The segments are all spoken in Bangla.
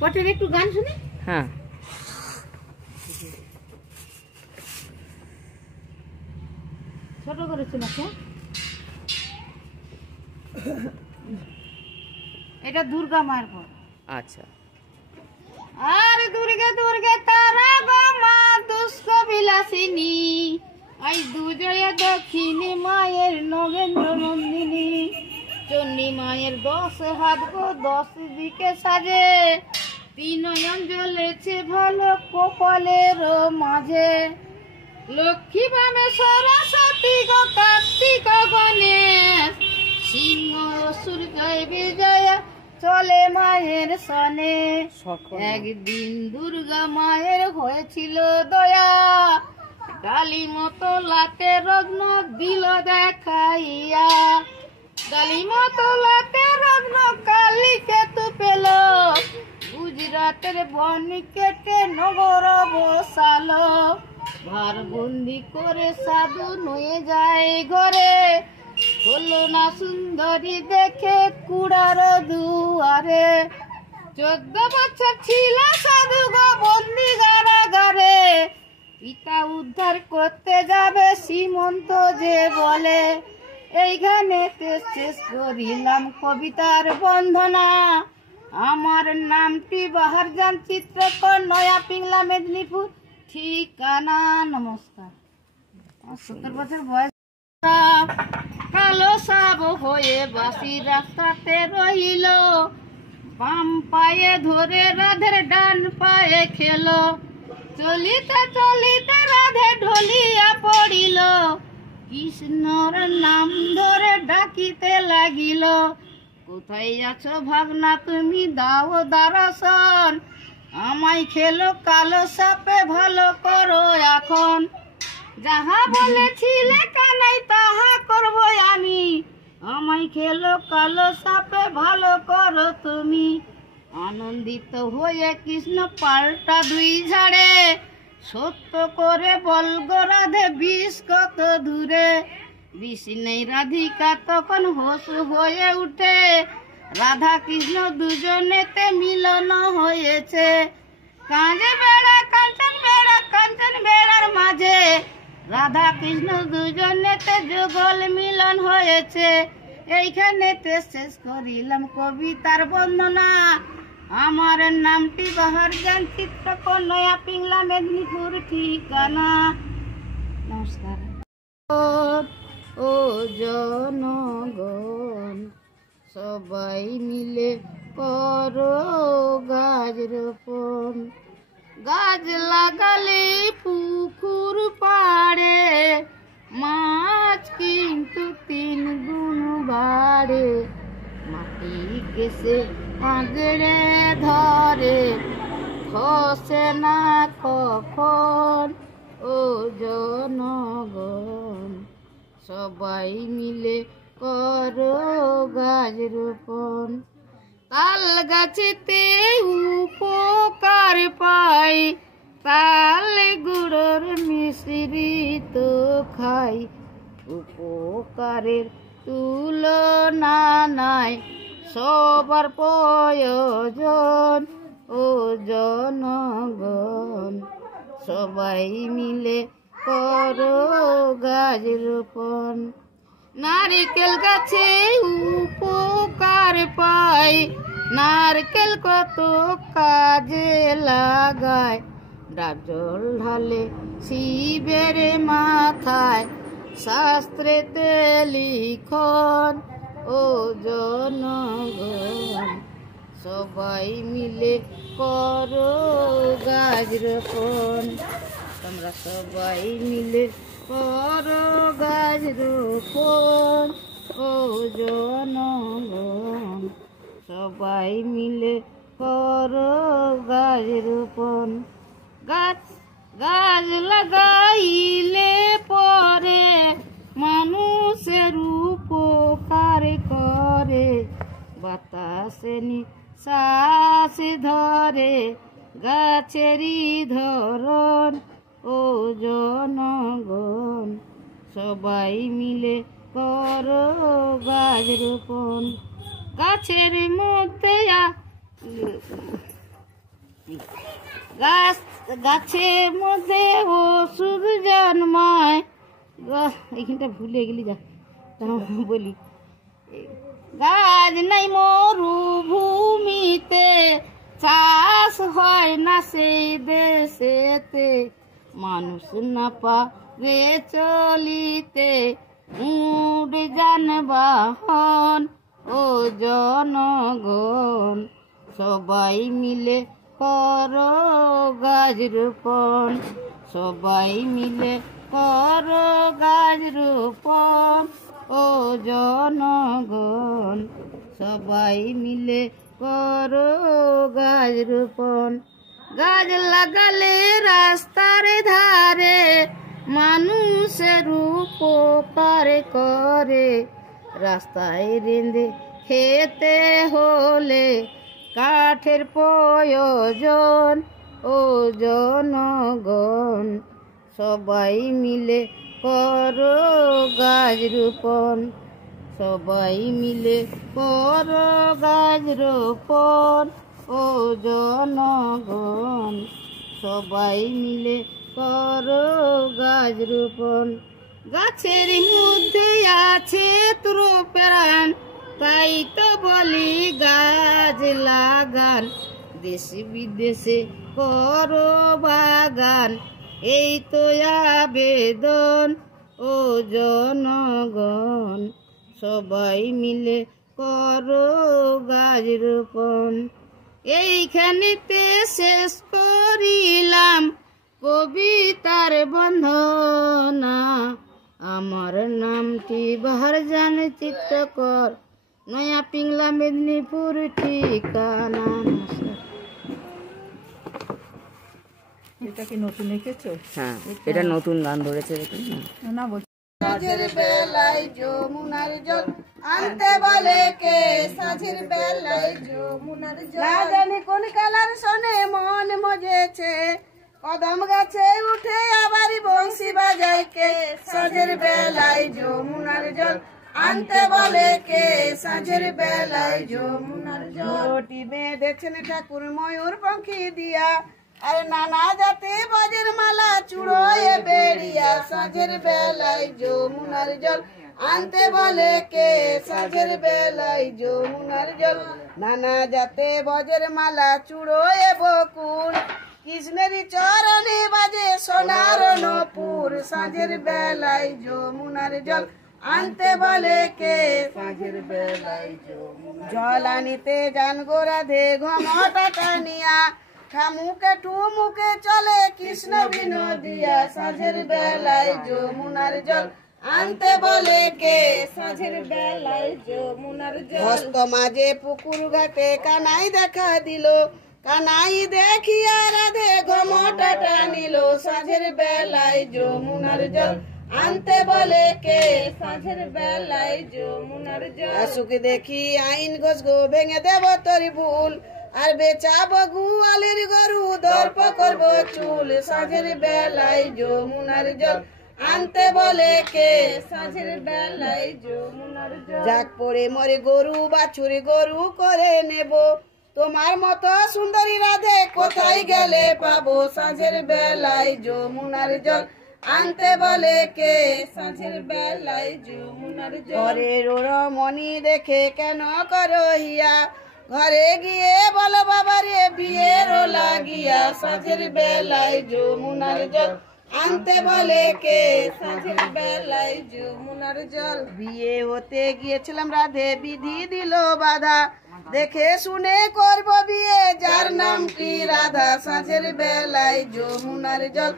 পটের একটু গান শুনি। হ্যাঁ, ছোট করে শোনাচ্ছে। এটা দুর্গা মায়ের পর। আচ্ছা। আর দুর্গে দুর্গে তারা গো মা দুষ্ক বিলাসিনী, আই দুজয়া দক্ষিণী মায়ের নগেন্দ্র নন্দিনী, চন্ডী মায়ের 10 হাত গো 10 দিকে সাজে, 3 নয়ন জ্বলেছে ভালো কপালের মাঝে, লক্ষ্মী বামে সরস্বতী গো কার্তিক গণেশ, সিংহ অসুর জয় বিজয়া চলে মায়ের সনে। একদিন দুর্গা মায়ের হয়েছিল দয়া, ডালি মতো লাতে রত্ন দিল দেখাইয়া, ডালি মতো লাতে রত্ন কালি কেতু পেল, গুজরাটের বন কেটে নগর বসালো, ভার বন্দি করে সাধু নয়ে যায় ঘরে, হলো না সুন্দরী দেখে কুড়ার দুয়ারে, 14 বছর ছিল সাধু গো বন্দি কারাগারে, পিতা উদ্ধার করতে যাবে সীমন্ত যে বলে, এইখানে শেষ করিলাম কবিতার বন্ধনা, আমার নামটি বাহারজান চিত্রকর, নয়া পিংলা, মেদিনীপুর, ঠিকানা। নমস্কার। 70 বছর বয়স। কালো সাব হয়ে বাসি রাস্তাতে রইল, বাম পায়ে ধরে রাধের ডান পায়ে খেলো, চলিতে চলিতে রাধে ঢলিয়া পড়িল, কৃষ্ণর নাম ধরে ডাকিতে লাগিল, কোথায় আছো ভাবনা তুমি দাও দর্শন, আমায় খেলো কালো সাপে ভালো করো এখন, যাহা বলেছিলে কানাই তাহা করব আমি, আমায় খেলো কালো সাপে ভালো করো তুমি। আনন্দিত হয়ে কৃষ্ণ পাল্টা 2 ঝাড়ে, সত্য করে বলগো রাধে বিষ কত দূরে, বিষ নেই রাধিকা তখন হোশ হয়ে উঠে, রাধা কৃষ্ণ দুজনেতে মিলন হয়েছে, কাঁধে বেড়া কাঞ্চন বেড়া কাঞ্চন বেড়ার মাঝে, রাধা কৃষ্ণ দুজনেতে যুগল মিলন হয়েছে, এইখানেতে শেষ করিলাম কবিতার বন্দনা, আমার নামটি বাহারজান চিত্রকর, নয়া পিংলা, মেদিনীপুর, ঠিকানা। নমস্কার। ও জনগণ সবাই মিলে করো গাছ রোপণ, গাছ লাগালে পুকুর পাড়ে, মাছ কিন্তু 3 গুণ বাড়ে, মাটি কেসে আগড়ে ধরে, খসে না কখন। ও জনগণ সবাই মিলে করো গাছ রোপণ, তাল গাছেতে উপকার পাই, তাল গুড়োর মিশ্রি তো খাই, উপকারের তুলনা নাই, সবার প্রয়োজন। ও জনগণ সবাই মিলে করো গাছ রোপণ, নারিকেল গাছে উপকার পাই, নারকেল কত কাজে লাগায়, ডাব জল ঢালে শিবের মাথায়, শাস্ত্রেতে লিখন। ও জনগণ সবাই মিলে করো গাছ রোপণ, তোমরা সবাই মিলে করো গাছ রোপণ। ও জনগণ সবাই মিলে করো গাছ রোপণ, গাছ গাছ লাগাইলে পরে মানুষের উপকার করে, বাতাসে নিঃশ্বাস ধরে গাছেরই ধরন। ও জনগণ সবাই মিলে করো গাছ রোপণ, গাছের মধ্যে গাছ গাছের মধ্যে ওষুধ জন্মায়। এইখানটা ভুলে গেলি, যা বলি। গাছ নাই মরুভূমিতে, চাষ হয় না সেই দেশেতে, মানুষ না পারে চলিতে, উড়ে যানবাহন ও জনগণ, সবাই মিলে করো গাছ রোপণ, সবাই মিলে করো গাছ রোপণ ও জনগণ, সবাই মিলে করো গাছ রোপণ। গাছ লাগালে রাস্তার ধারে মানুষের উপকার করে, রাস্তায় রেঁধে খেতে হলে কাঠের প্রয়োজন ও জনগণ, সবাই মিলে করো গাছ রোপণ, সবাই মিলে করো গাছ রোপণ ও জনগণ, সবাই মিলে করো গাছ রোপণ। গাছের মধ্যে আছে তোর প্রাণ, তাই তো বলি গাছ লাগান, দেশে বিদেশে করো বাগান, এই তো আবেদন ও জনগণ, সবাই মিলে করো গাছ রোপণ। এইখানেতে শেষ করিলাম কবিতার বন্ধনা, আমার নামটি বাহারজান চিত্রকর, নয়া পিংলা মেদিনীপুর ঠিকানা। এটা কি নতুন এঁকেছো? হ্যাঁ, এটা নতুন গান ধরেছে, দেখুন না বলছি। সাঁঝের বেলায় যমুনার জল আনতে বলে কে, সাঁঝের বেলায় যমুনার জল, না জানি কোন কালার শোনে মন মজেছে, কদম গাছে উঠে আবার বংশী বাজায় কে, সাঁঝের বেলায় যমুনার জল আনতে বলে কে, সাঁঝের বেলায় যমুনার জল। টিমে দেখছেন ঠাকুর ময়ূর পঙ্খী দিয়া, আর নানা জাতে বাজের মালা চুড়োয় বেড়িয়া, সাঁঝের বেলায় যমুনার জল আনতে বলে কে, সাঁঝের বেলায় যমুনার জল, নানা জাতে বাজের মালা চুড়োয় বকুল, কৃষ্ণের চরণে বাজে সোনার নপুর, সাঁঝের বেলায় যমুনার জল আনতে বলে কে, সাঁঝের বেলায় যমুনার জল আনিতে যান গো রাধে ঘমটা টানিয়া, ঠামুকে ঠুমুকে চলে কৃষ্ণ বিনোদিয়া, সাঁঝের বেলায় যমুনার জল আনতে বলে কে, সাঁঝের বেলায় যমুনার জল। হস্ত মাঝে পুকুর ঘাটে কানাই দেখা দিল, কানাই দেখিয়া রাধে ঘমটা টানিল, সাঁঝের বেলায় যমুনার জল আনতে বলে কে, সাঁঝের বেলায় যমুনার জল। আসুক দেখি আইন গোছ গো ভেঙে দেব তোর ভুল, আর বেচাবো গুয়ালের গরু দর্প করবো চুল, সাঁঝের বেলায় যমুনার জল আনতে বলে কে, সাঁঝের বেলায় যমুনার জল। যাক পড়ে মরে গরু বাছুর গরু করে নেব, তোমার মতো সুন্দরী রাধে কোথায় গেলে পাবো, সাঁঝের বেলায় যমুনার জল আনতে বলে কে, সাঁঝের বেলায় যমুনার জল। ঘরের রমণী দেখে কেন করো হিয়া, ঘরে গিয়ে বলো বাবা রে বিয়ের লাগিয়া, সাঁঝের বেলায় যমুনার জল আনতে বলে কে, সাঁঝের বেলায় যমুনার জল। বিয়ে হতে গিয়েছিলাম রাধে বিধি দিল বাধা, দেখে শুনে করব বিয়ে যার নামটি রাধা, সাঁঝের বেলায় যমুনার জল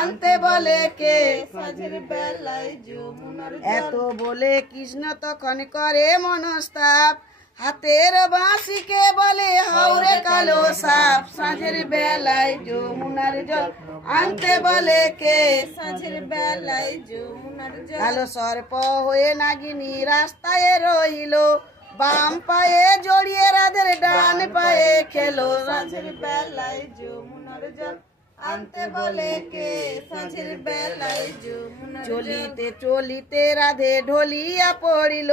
আনতে বলে কে, সাঁঝের বেলায় যমুনার জল। এত বলে কৃষ্ণ তখন করে মনস্তাপ, হাতের বাঁশিকে বলে হাওরে কালো সাপ, সাঁঝের বেলায় যমুনার জল আনতে বলে কে, সাঁঝের বেলায় যমুনার জল। কালো সর্প হয়ে নাগিনী রাস্তায় রইল, বাম পায়ে জড়িয়ে রাধের ডান পায়ে খেলো, সাঁঝের বেলায় যমুনার জল আনতে বলে কে সাঁঝের বেলায় যমুনার জল। চলিতে চলিতে রাধে ঢলিয়া পড়িল,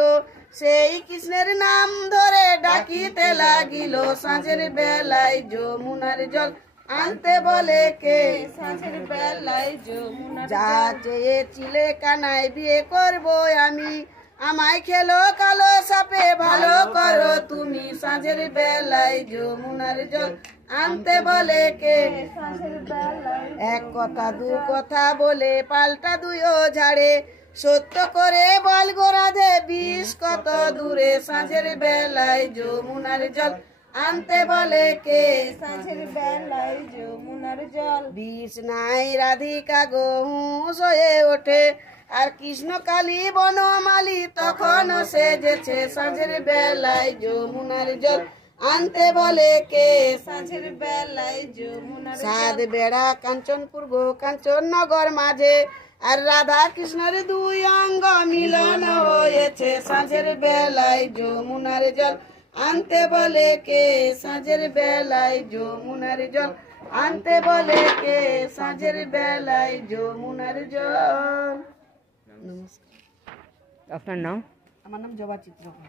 সেই কৃষ্ণের নাম ধরে ডাকিতে লাগিল, সাঁঝের বেলায় যমুনার জল আনতে বলে কে সাঁঝের বেলায় যমুনার জল। যা চেয়েছিলে কানাই বিয়ে করবো আমি, আমায় খেলো কালো সাপে ভালো করো তুমি, সাঁঝের বেলায় যমুনার জল আনতে বলে কে সাঁঝের বেলায়। এক কথা দু কথা বলে পাল্টা দুইও ঝাড়ে, সত্য করে বল গো রাধে বিষ কত দূরে, সাঁঝের বেলায় যমুনার জল আনতে বলে কে সাঁঝের বেলায় যমুনার জল। বিষ নাই রাধিকা গো হুঁশ হয়ে ওঠে, আর কৃষ্ণ কালী বনমালী তখন সেজেছে, সাঁঝের বেলায় যমুনার জল আনতে বলে কে সাঁঝের বেলায় যমুনার জল। সাত বেড়া কাঞ্চনপুর গো কাঞ্চন নগর মাঝে, আর রাধা কৃষ্ণের দুই অঙ্গ মিলন হয়েছে, সাঁঝের বেলায় যমুনার জল আনতে বলে কে সাঁঝের বেলায় যমুনার জল আনতে বলে কে সাঁঝের বেলায় যমুনার জল। আপনার নাম? আমার নাম জবা চিত্রকর।